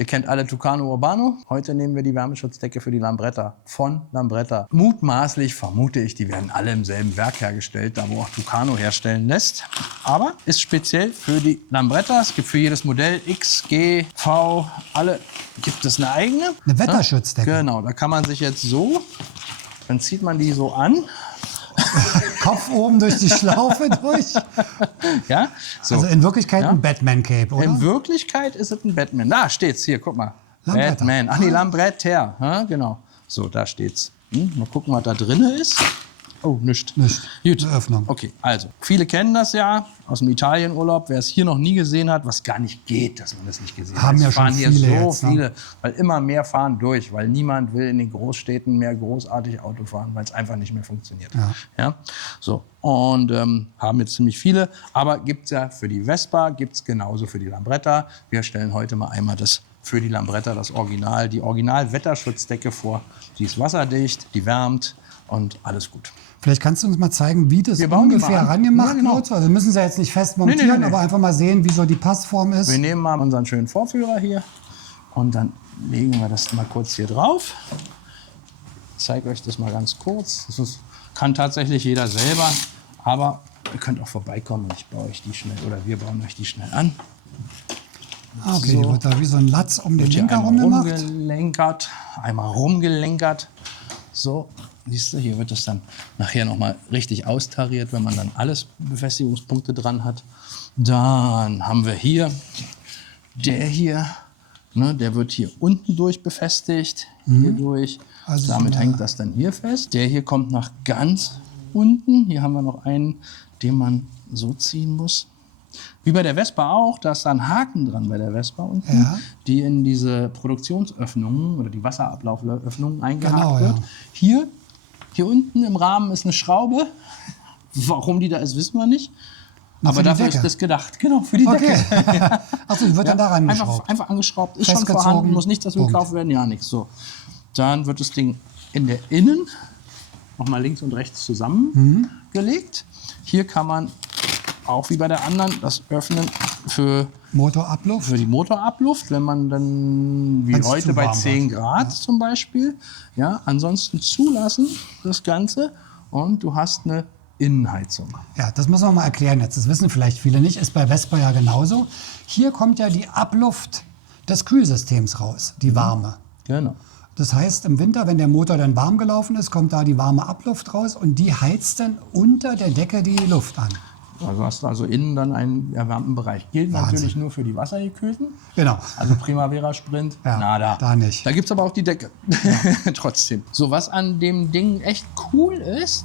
Ihr kennt alle Tucano Urbano. Heute nehmen wir die Wärmeschutzdecke für die Lambretta von Lambretta. Mutmaßlich vermute ich, die werden alle im selben Werk hergestellt, da wo auch Tucano herstellen lässt. Aber ist speziell für die Lambretta. Es gibt für jedes Modell X, G, V, alle gibt es eine eigene. Eine Wetterschutzdecke. Genau, da kann man sich jetzt so, dann zieht man die so an. Kopf oben durch die Schlaufe durch. Ja, so. Also in Wirklichkeit ein Batman-Cape, oder? In Wirklichkeit ist es ein Batman. Da steht's, hier, guck mal. Lambretta. Batman. Ach nee, Lambretta. Ja, genau. So, da steht's. Mal gucken, was da drin ist. Oh, nichts. Nicht. Gut. Eine Öffnung. Okay, also, viele kennen das ja aus dem Italienurlaub. Wer es hier noch nie gesehen hat, was gar nicht geht, dass man das nicht gesehen hat. Haben ja Es fahren schon hier viele so jetzt, ne? viele, weil immer mehr fahren durch, weil niemand will in den Großstädten mehr großartig Auto fahren, weil es einfach nicht mehr funktioniert. Ja? So, und haben jetzt ziemlich viele, aber gibt es ja für die Vespa, gibt es genauso für die Lambretta. Wir stellen heute mal einmal das für die Lambretta, das Original, die Original-Wetterschutzdecke vor. Die ist wasserdicht, die wärmt und alles gut. Vielleicht kannst du uns mal zeigen, wie das Wir bauen die mal ungefähr an. rangemacht Ja, genau. wird. Also müssen sie jetzt nicht fest montieren, Nee. aber einfach mal sehen, wie so die Passform ist. Wir nehmen mal unseren schönen Vorführer hier und dann legen wir das mal kurz hier drauf. Ich zeige euch das mal ganz kurz. Kann tatsächlich jeder selber, aber ihr könnt auch vorbeikommen und ich baue euch die schnell oder wir bauen euch die schnell an. Okay, So. die wird da wie so ein Latz um den Wird hier Lenker einmal rumgemacht. einmal rumgelenkert. So, siehst du, hier wird das dann nachher noch mal richtig austariert, wenn man dann alles Befestigungspunkte dran hat. Dann haben wir hier, der hier, ne, der wird hier unten durch befestigt, hier durch. Also Damit so eine- hängt das dann hier fest. Der hier kommt nach ganz unten. Hier haben wir noch einen, den man so ziehen muss. Wie bei der Vespa auch, da ist da ein Haken dran bei der Vespa unten, Ja. die in diese Produktionsöffnungen oder die Wasserablauföffnungen eingehakt Genau, wird. ja. Hier unten im Rahmen ist eine Schraube. Warum die da ist, wissen wir nicht. Na, Aber für die dafür Decke. ist das gedacht. Genau, für die Okay. Decke. Achso, die wird dann da rangeschraubt. Einfach angeschraubt, ist schon Festgezogen. vorhanden, muss nicht dazu Punkt. gekauft werden, ja nichts. So. Dann wird das Ding in der Innen nochmal links und rechts zusammengelegt. Hier kann man auch wie bei der anderen das öffnen für Motorabluft. die Motorabluft, wenn man dann, wie Wenn's heute zu bei warm 10 wird. Grad zum Beispiel, ja, ansonsten zulassen das Ganze und du hast eine Innenheizung. Ja, das müssen wir mal erklären jetzt. Das wissen vielleicht viele nicht. Ist bei Vespa ja genauso. Hier kommt ja die Abluft des Kühlsystems raus, die warme. Genau. Das heißt, im Winter, wenn der Motor dann warm gelaufen ist, kommt da die warme Abluft raus und die heizt dann unter der Decke die Luft an. Also hast du also innen dann einen erwärmten Bereich. Gilt Wahnsinn. natürlich nur für die Wassergekühlten. Genau. Also Primavera Sprint, Ja, nada. da nicht. Da gibt es aber auch die Decke. Trotzdem. So, was an dem Ding echt cool ist,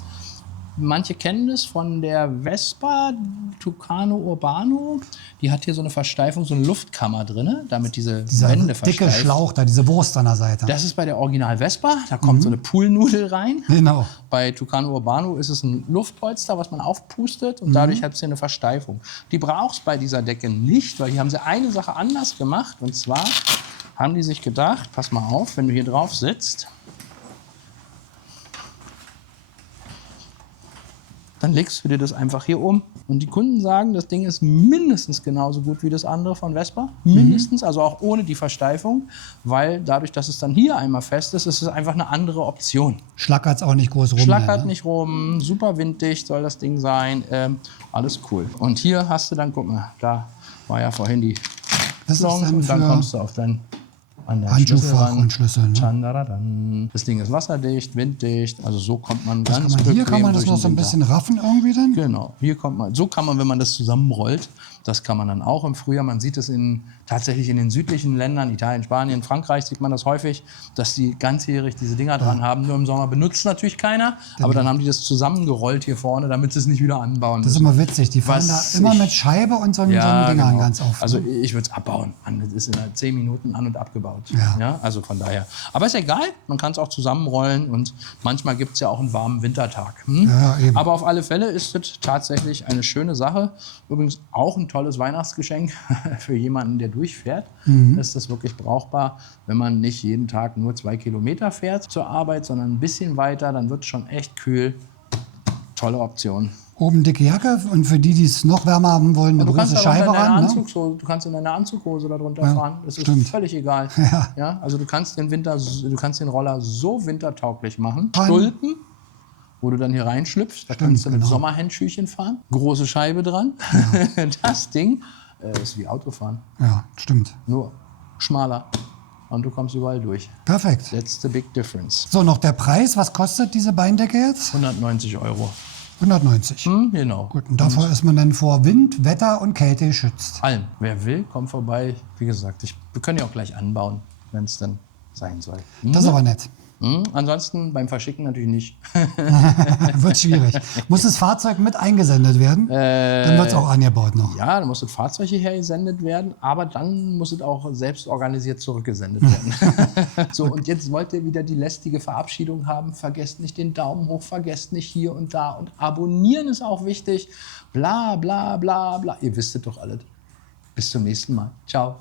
manche kennen das von der Vespa Tucano Urbano. Die hat hier so eine Versteifung, so eine Luftkammer drin, damit diese Dieser Wände dicke versteifen. Schlauch da, diese Wurst an der Seite. Das ist bei der Original Vespa. Da kommt so eine Poolnudel rein. Genau. Bei Tucano Urbano ist es ein Luftpolster, was man aufpustet und dadurch hat es eine Versteifung. Die braucht es bei dieser Decke nicht, weil hier haben sie eine Sache anders gemacht. Und zwar haben die sich gedacht, pass mal auf, wenn du hier drauf sitzt, dann legst du dir das einfach hier um. Und die Kunden sagen, das Ding ist mindestens genauso gut wie das andere von Vespa. Mindestens, also auch ohne die Versteifung. Weil dadurch, dass es dann hier einmal fest ist, ist es einfach eine andere Option. Schlackert es auch nicht groß rum. Schlackert ne? nicht rum, super winddicht soll das Ding sein. Alles cool. Und hier hast du dann, guck mal, da war ja vorhin die Das ist Longs dann und dann für kommst du auf dein an der Handschuhfach ran. und Schlüssel. Ne? Tschandaradan. Das Ding ist wasserdicht, winddicht, also so kommt man Das ganz kann man, hier kann bequem man das durch noch den so ein Winter. bisschen raffen irgendwie dann. Genau, hier kommt man, so kann man, wenn man das zusammenrollt, das kann man dann auch im Frühjahr. Man sieht es tatsächlich in den südlichen Ländern, Italien, Spanien, Frankreich sieht man das häufig, dass die ganzjährig diese Dinger dran haben. Nur im Sommer benutzt natürlich keiner, aber dann haben die das zusammengerollt hier vorne, damit sie es nicht wieder anbauen Das ist müssen. immer witzig. Die fahren Was da immer ich- mit Scheibe und so einem Dingern genau. ganz oft. Also ne? ich würde es abbauen. Das ist in 10 Minuten an- und abgebaut. Ja. Also von daher. Aber ist egal, man kann es auch zusammenrollen und manchmal gibt es ja auch einen warmen Wintertag. Ja, eben. Aber auf alle Fälle ist es tatsächlich eine schöne Sache. Übrigens auch ein tolles Weihnachtsgeschenk für jemanden, der durchfährt. Ist das wirklich brauchbar, wenn man nicht jeden Tag nur 2 Kilometer fährt zur Arbeit, sondern ein bisschen weiter, dann wird es schon echt kühl. Tolle Option. Oben dicke Jacke und für die, die es noch wärmer haben wollen, eine große Scheibe ran. Ne? Du kannst in deine Anzughose darunter fahren. Das ist völlig egal. Ja, also du kannst den Roller so wintertauglich machen. Stulpen, wo du dann hier reinschlüpfst. Da kannst du mit Sommerhändschüchen fahren. Große Scheibe dran. Ja. Das Ding ist wie Autofahren. Ja, stimmt. Nur schmaler. Und du kommst überall durch. Perfekt. That's the big difference. So, noch der Preis. Was kostet diese Beindecke jetzt? 190 €. 190. Genau. Gut, und davor ist man dann vor Wind, Wetter und Kälte geschützt. Allem. Wer will, kommt vorbei. Wie gesagt, wir können ja auch gleich anbauen, wenn es dann sein soll. Das ist aber nett. Ansonsten beim Verschicken natürlich nicht. Wird schwierig. Muss das Fahrzeug mit eingesendet werden? Dann wird es auch angebaut noch. Ja, dann muss das Fahrzeug hierher gesendet werden, aber dann muss es auch selbst organisiert zurückgesendet werden. So, und jetzt wollt ihr wieder die lästige Verabschiedung haben. Vergesst nicht den Daumen hoch, vergesst nicht hier und da. Und abonnieren ist auch wichtig. Bla, bla, bla, bla. Ihr wisst es doch alles. Bis zum nächsten Mal. Ciao.